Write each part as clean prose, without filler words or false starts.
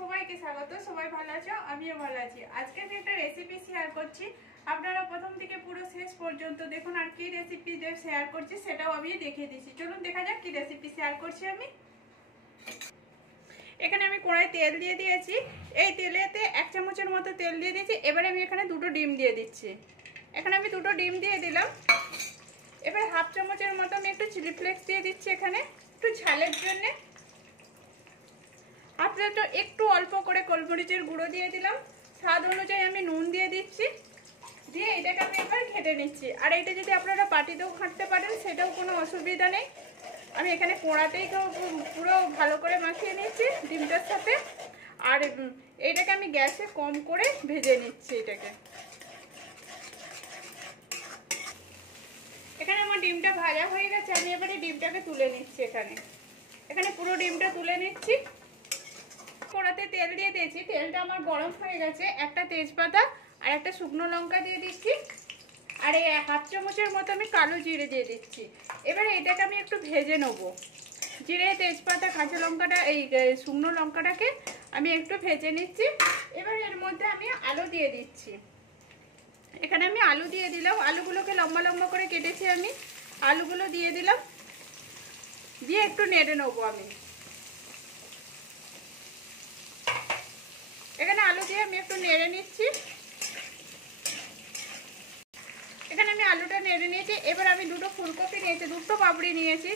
সবাইকে স্বাগত। সবাই ভালো আছো, আমিও ভালো আছি। আজকে আমি একটা রেসিপি শেয়ার করছি, আপনারা প্রথম থেকে পুরো শেষ পর্যন্ত দেখুন। আর কি রেসিপি শেয়ার করছি সেটাও আমি দেখিয়ে দিচ্ছি। চলুন দেখা যাক কি রেসিপি শেয়ার করছি আমি। এখানে আমি কড়াই তেল দিয়ে দিয়েছি। এই তেলেতে 1 চামচের মতো তেল দিয়ে দিয়েছি। এবারে আমি এখানে 2টো ডিম দিয়ে দিচ্ছি। এখানে আমি 2টো ডিম দিয়ে দিলাম। এবার 1/2 চামচের মতো আমি একটু চিলি ফ্লেক্স দিয়ে দিচ্ছি এখানে একটু ঝালের জন্য। আপনারা একটু অল্প করে গোলমরিচের গুঁড়ো দিয়ে দিলাম। স্বাদ অনুযায়ী আমি নুন দিয়ে দিচ্ছি। দিয়ে এটাকে আমি এবার ঘেটে নিচ্ছি। আর এটা যদি আপনারা বাটিতেও ঘাঁটতে পারেন সেটাও কোনো অসুবিধা নেই। আমি এখানে কোড়াতেই পুরো ভালো করে মাখিয়ে নিচ্ছি ডিমটার সাথে। আর এইটাকে আমি গ্যাসে কম করে ভেজে নিচ্ছি। এটাকে এখানে আমার ডিমটা ভাজা হয়ে গেছে। আমি এবারে ডিমটাকে তুলে নিচ্ছি। এখানে পুরো ডিমটা তুলে নিচ্ছি। কড়াতে তেল দিয়ে দিয়েছি। তেলটা আমার গরম হয়ে গেছে। একটা তেজপাতা আর একটা শুকনো লঙ্কা দিয়ে দিচ্ছি। আর এই 1/2 চামচের মতো আমি কালো জিরে দিয়ে দিচ্ছি। এবারে এটাকে আমি একটু ভেজে নেব। জিরে, তেজপাতা, কাঁচা লঙ্কাটা, এই শুকনো লঙ্কাটাকে আমি একটু ভেজে নিচ্ছি। এবার এর মধ্যে আমি আলু দিয়ে দিচ্ছি। এখানে আমি আলু দিয়ে দিলাম। আলুগুলোকে লম্বা লম্বা করে কেটেছি আমি। আলুগুলো দিয়ে দিলাম। দিয়ে একটু নেড়ে নেবো আমি। এখানে আলু দিয়ে আমি একটু নেড়ে নিচ্ছি। এখানে আমি আলুটা নেড়ে নিয়েছি। এবার আমি 2টো ফুলকপি নিয়েছি, 2টো পাপড়ি নিয়েছি।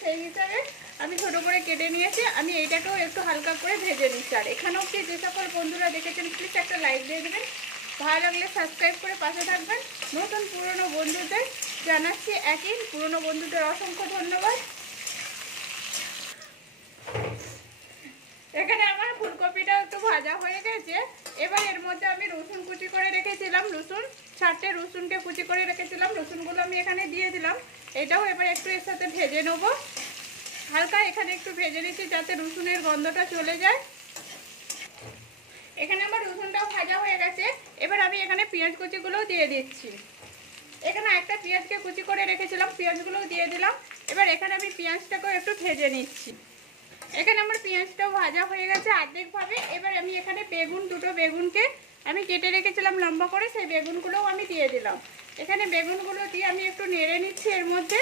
সেই হিসাবে আমি ছোট করে কেটে নিয়েছি। আমি এইটাকেও একটু হালকা করে ভেজে নিচ্ছি। আর এখানেও কি যে সকল বন্ধুরা দেখেছেন প্লিজ একটা লাইক দিয়ে দেবেন। ভালো লাগলে সাবস্ক্রাইব করে পাশে থাকবেন। নতুন পুরনো বন্ধুদের জানাচ্ছি একই, পুরনো বন্ধুদের অসংখ্য ধন্যবাদ। এখানে আমার ফুলকপিটাও একটু ভাজা হয়ে গেছে। এবার এর মধ্যে আমি রসুন কুচি করে রেখেছিলাম, 4টে রসুনকে কুচি করে রেখেছিলাম। রসুনগুলো আমি এখানে দিয়ে দিলাম। এটাও এবার একটু এর সাথে ভেজে নেবো। হালকা এখানে একটু ভেজে নিচ্ছি যাতে রসুনের গন্ধটা চলে যায়। এখানে আমার রসুনটাও ভাজা হয়ে গেছে। এবার আমি এখানে পেঁয়াজ কুচিগুলোও দিয়ে দিচ্ছি। এখানে একটা পেঁয়াজকে কুচি করে রেখেছিলাম, পেঁয়াজগুলোও দিয়ে দিলাম। এবার এখানে আমি পেঁয়াজটাকেও একটু ভেজে নিচ্ছি। এখানে আমার পেঁয়াজটাও ভাজা হয়ে গেছে অর্ধেকভাবে। এবার আমি এখানে 2টো বেগুনকে আমি কেটে রেখেছিলাম লম্বা করে, সেই বেগুনগুলোও আমি দিয়ে দিলাম। এখানে বেগুনগুলো দিয়ে আমি একটু নেড়ে নিচ্ছি এর মধ্যে।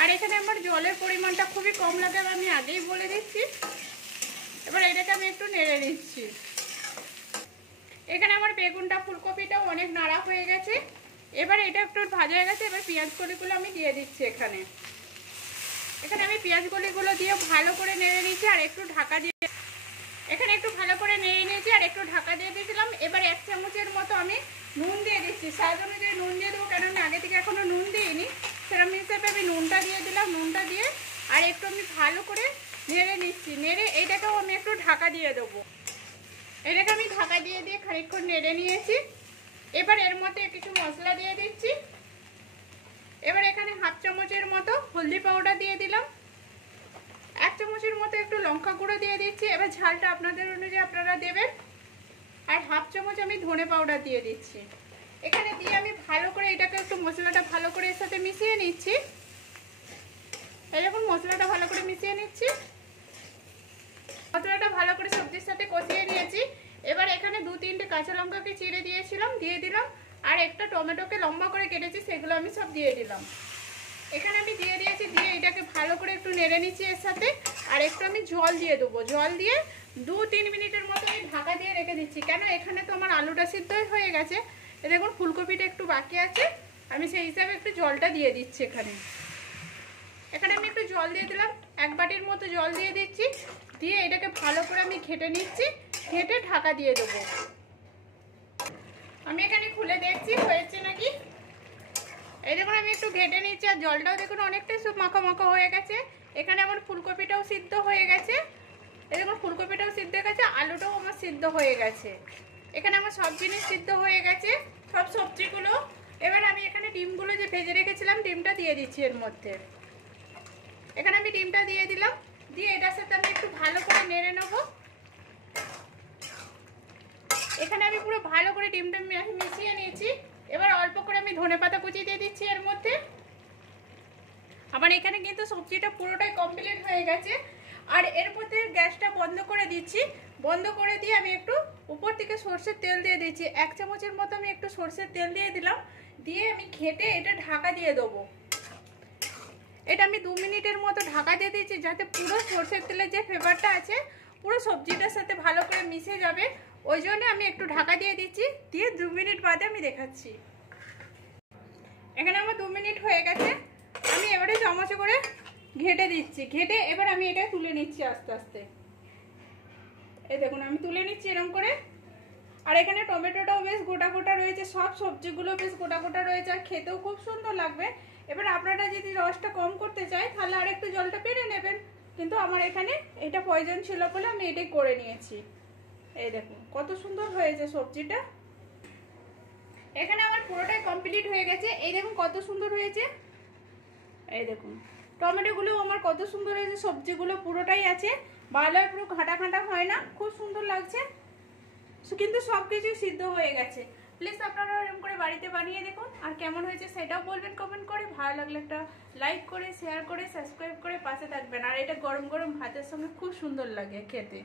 আর এখানে আমার জলের পরিমাণটা খুবই কম লাগে, আমি আগেই বলে দিচ্ছি। এবার এটাকে আমি একটু নেড়ে নিচ্ছি। এখানে আমার বেগুনটা ফুলকপিটাও অনেক নাড়া হয়ে গেছে। এবার এটা একটু ভাজা হয়ে গেছে। এবার পেঁয়াজ কলিগুলো আমি দিয়ে দিচ্ছি। এখানে আমি পেঁয়াজ কলিগুলো দিয়ে ভালো করে নেড়ে নিচ্ছি। আর একটু ঢাকা দিয়ে এখানে একটু ভালো করে নেড়ে নিয়েছি আর একটু ঢাকা দিয়ে দিয়েছিলাম। এবার 1 চামচের মতো আমি নুন দিয়ে দিচ্ছি। স্বাদ অনুযায়ী নুন দিয়ে দেবো, কারণ আগে থেকে এখনো নুন দিইনি। সেরকম হিসেবে আমি নুনটা দিয়ে দিলাম। নুনটা দিয়ে আর একটু আমি ভালো করে নেড়ে নিচ্ছি। নেড়ে এইটাকেও আমি একটু ঢাকা দিয়ে দেবো। এটাকে আমি ঢাকা দিয়ে খানিকক্ষণ নেড়ে নিয়েছি। এবার এর মধ্যে কিছু মশলা দিয়ে দিচ্ছি। এবার এখানে 1/2 চামচের মতো হলদি পাউডার দিয়ে দিলাম। 1 চামচের মতো একটু লঙ্কা গুঁড়ো দিয়ে দিচ্ছি। এবার ঝালটা আপনাদের অনুযায়ী আপনারা দেবেন। আর 1/2 চামচ আমি ধনে পাউডার দিয়ে দিচ্ছি। এখানে দিয়ে আমি ভালো করে এটাকে একটু মশলাটা ভালো করে এর সাথে মিশিয়ে নিচ্ছি। এরকম মশলাটা ভালো করে মিশিয়ে নিচ্ছি। মশলাটা ভালো করে সবজির সাথে কষিয়ে নিয়েছি। এবার এখানে 2-3টে কাঁচা লঙ্কাকে চিড়ে দিয়েছিলাম, দিয়ে দিলাম। আর একটা টমেটোকে লম্বা করে কেটেছি, সেগুলো আমি সব দিয়ে দিলাম। এখানে আমি দিয়ে দিয়েছি। দিয়ে এটাকে ভালো করে একটু নেড়ে নিচ্ছি এর সাথে। আর একটু আমি জল দিয়ে দেবো। জল দিয়ে 2-3 মিনিটের মতো আমি ঢাকা দিয়ে রেখে দিচ্ছি। কেন এখানে তো আমার আলুটা সিদ্ধই হয়ে গেছে। দেখুন ফুলকপিটা একটু বাকি আছে, আমি সেই হিসাবে একটু জলটা দিয়ে দিচ্ছি। এখানে আমি একটু জল দিয়ে দিলাম, 1 বাটির মতো জল দিয়ে দিচ্ছি। দিয়ে এটাকে ভালো করে আমি ঘেটে নিচ্ছি। ঘেটে ঢাকা দিয়ে দেবো। আমি এখানে খুলে দেখছি হয়েছে নাকি। এই দেখুন আমি একটু ঘেটে নিচ্ছি। আর জলটাও দেখুন অনেকটাই সব মাখা মাখা হয়ে গেছে। এখানে আমার ফুলকপিটাও সিদ্ধ হয়ে গেছে। এই দেখুন ফুলকপিটাও সিদ্ধ হয়ে গেছে, আলুটাও আমার সিদ্ধ হয়ে গেছে। এখানে আমার সব জিনিস সিদ্ধ হয়ে গেছে, সব সবজিগুলো। এবার আমি এখানে ডিমগুলো যে ভেজে রেখেছিলাম, ডিমটা দিয়ে দিচ্ছি এর মধ্যে। এখানে আমি ডিমটা দিয়ে দিলাম। দিয়ে এটার সাথে আমি একটু ভালো করে নেড়ে নেবো। এখানে আমি পুরো ভালো করে ডিমটা মিশিয়ে নিয়েছি। এবার অল্প করে আমি ধনেপাতা কুচি দিয়ে দিচ্ছি এর মধ্যে। আমার এখানে কিন্তু সবজিটা পুরোটাই কমপ্লিট হয়ে গেছে। আর এর মধ্যে গ্যাসটা বন্ধ করে দিচ্ছি। বন্ধ করে দিয়ে আমি একটু উপর থেকে সর্ষের তেল দিয়ে দিচ্ছি। 1 চামচের মতো আমি একটু সর্ষের তেল দিয়ে দিলাম, দিয়ে আমি ঘেটে এটা ঢাকা দিয়ে দেবো। এটা আমি 2 মিনিটের মতো ঢাকা দিয়ে দিয়েছি, যাতে পুরো সর্ষের তেলের যে ফ্লেভারটা আছে পুরো সবজিটার সাথে ভালো করে মিশে যাবে। ওই জন্য আমি একটু ঢাকা দিয়ে দিচ্ছি, দিয়ে 2 মিনিট বাদে আমি দেখাচ্ছি। এখানে আমার 2 মিনিট হয়ে গেছে। আমি এবারে চামচে করে ঘেটে দিচ্ছি, ঘেটে এবার আমি এটা তুলে নিচ্ছি আস্তে আস্তে। এই দেখুন আমি তুলে নিচ্ছি এরকম করে। আর এখানে টমেটোটাও বেশ গোটা গোটা রয়েছে, সব সবজিগুলো বেশ গোটা গোটা রয়েছে, আর খেতেও খুব সুন্দর লাগবে। এবার আপনারা যদি রসটা কম করতে চাই তাহলে আর একটু জলটা পেরে নেবেন, কিন্তু আমার এখানে এটা প্রয়োজন ছিল বলে আমি এটাই করে নিয়েছি। এই দেখুন কত সুন্দর হয়েছে সবজিটা। এখানে আমার পুরোটাই কমপ্লিট হয়ে গেছে। এই দেখুন কত সুন্দর হয়েছে। এই দেখুন টমেটোগুলো আমার কত সুন্দর হয়েছে, সবজিগুলো পুরোটাই আছে, ভালো পুরো ঘাটা ঘাটা হয় না, খুব সুন্দর লাগছে, কিন্তু সব কিছু সিদ্ধ হয়ে গেছে। প্লিজ আপনারা এরকম করে বাড়িতে বানিয়ে দেখুন, আর কেমন হয়েছে সেটাও বলবেন কমেন্ট করে। ভালো লাগলে একটা লাইক করে, শেয়ার করে, সাবস্ক্রাইব করে পাশে থাকবেন। আর এটা গরম গরম ভাতের সঙ্গে খুব সুন্দর লাগে খেতে।